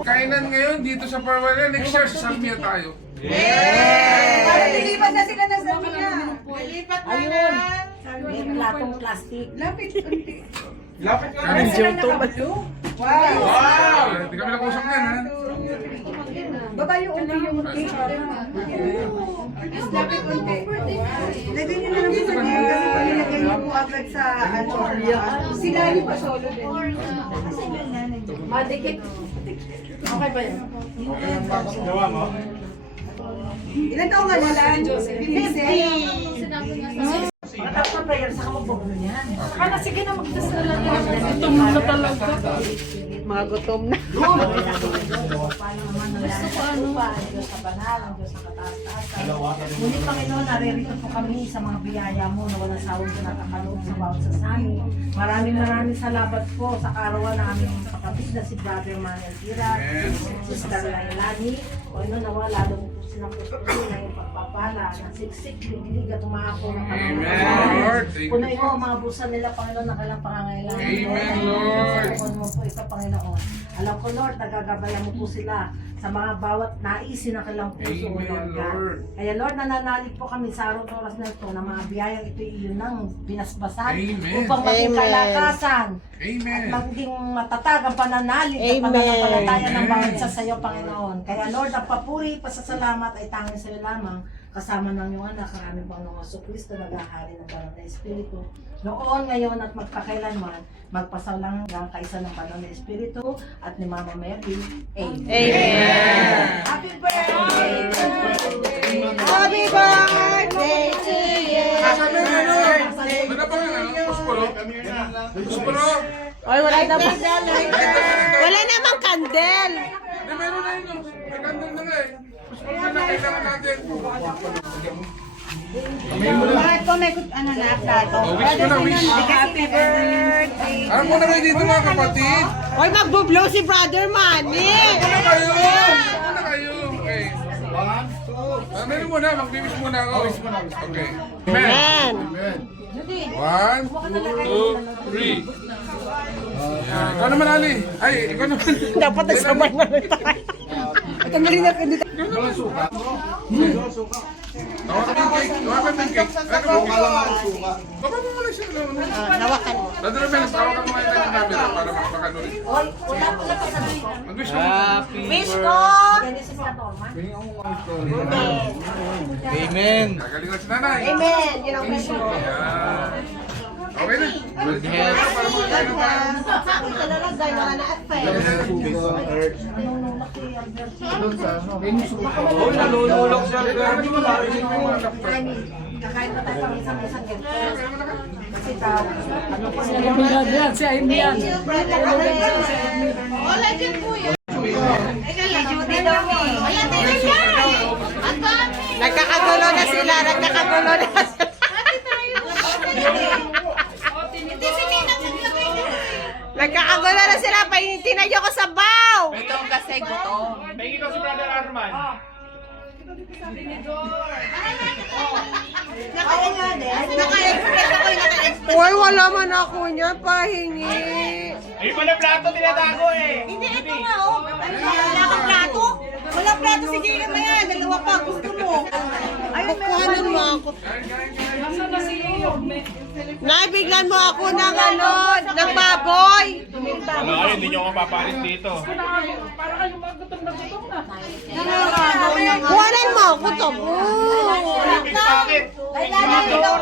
Kainan ngayon dito sa Parwala, next year sa Salmia tayo. Lilipat na sila ng Salmia. Lilipat na na. May platong plastic. Lapit kunti. Lapit ka Ay, rin. sila naka-blue. Wow! Hindi kami nag-usap yan, ha? Baba yung unti yung unti. Lapit kunti. Lagyan nyo na lang sa niya kasi pag nilagay nyo po agad sa ano. Sila yung pa solo din. Madikit. Okay ba yun? Gawa mo? Ilan taong ka na lang? 50. Matapos na prayer, saka magbubulo yan. Kana sige na magdasal lang yan. Gutom na talaga. Mga gutom na. Gusto ko ano pa, ang Diyos sa banal, ang Diyos sa kataas-taasan. Ngunit Panginoon, naririto po kami sa mga biyaya mo na walang sawang pinatakaloob sa bawat sa amin. Maraming salamat po sa karawan na aming kapatid na si Brother Manuel Tira, Sister Lailani. Panginoon, nawa lalong po sinapustuloy na yung pagpapala na siksik, ligilig at umako ng Lord. Punoy mo ang mga busa nila, Panginoon, na kailang pangangailangan. Amen, Lord. Sa mo po ito, Panginoon. Alam ko, Lord, nagagabayan mo po sila sa mga bawat naisin ng kailang puso, Amen, Lord God. Lord. Kaya, Lord, nananalig po kami sa araw oras na ito na mga biyayang ito iyon ng binasbasan Amen. upang maging kalakasan Amen. at maging matatag ang pananalig at pananampalataya ng bawat isa sa iyo, Panginoon. Kaya, Lord, ang papuri, pasasalamat ay tanging sa iyo lamang kasama ng iyong anak, ang aming Panginoong Jesucristo, naghahari ng banal na Espiritu. Noon, ngayon, at magpakailanman, magpasawalang hanggang kaisa ng banal na Espiritu at ni Mama Mary. Amen. Amen. Happy birthday! Happy birthday to you. Asan na yun, ano? Ano ba yun, ano? Pusporo? Pusporo? Oy, wala na ba? Wala namang kandel. Eh, meron na yun. Nagandang na nga eh. Pusporo na kailangan natin. Bakit ko may ano na plato? Wish mo na, wish. Happy birthday. Ano muna kayo dito mga kapatid? Oy, magbo-blow si Brother Manny. Ano kayo? Ano kayo? Okay. Meron muna, mag-wish muna ako. Okay. Amen. One, two, three. Yan. Ikaw naman, Ali. Ay, ikaw naman. Dapat nagsabay na rin tayo. Ito na rin ako dito. Ikaw naman. Tawakan mo yung cake. Tawakan mo yung cake. Baba mo muna siya. Nawakan mo. Brother Mel, tawakan mo ngayon ng camera para makanulit. Hoy, wala pa sabihin. Mag-wish ka muna. Wish ko. Genesis 14. Amen. Gagaling na si nanay. Amen. Yun ang wish ko. Yan. Okay na. Balik mo na para makakain na tayo. Ito na lang, gaya na at Oh, nalululok siya. Kakain pa tayo pang isang ganito. Kasi daw, ano po sila Yan, si Amy yan. Wala dyan po yun. Judy daw eh. Wala tayo dyan. Nagkakagulo na sila. Nagkakagulo na sila. Nagkakagulo na sila. Painitin na ko sa baw. Gutom kasi gutom. Tingin ko si Brother Arman. Naka-express ako yung naka-express. Uy, wala man ako niyan. Pahingi. Ayun pala plato tinatago eh. Hindi, ito nga oh. Wala kang plato? Wala plato si Jay na yan. Dalawa pa. Gusto mo. Ayun, meron mo ako. Nasaan na si Yorme? Naibiglan mo ako ng ano, ng baboy. Ano kayo, hindi nyo ako papalit dito. Para kayo magutom na gutom na. Kuwanan mo, gutom. Bakit? Kailangan ikaw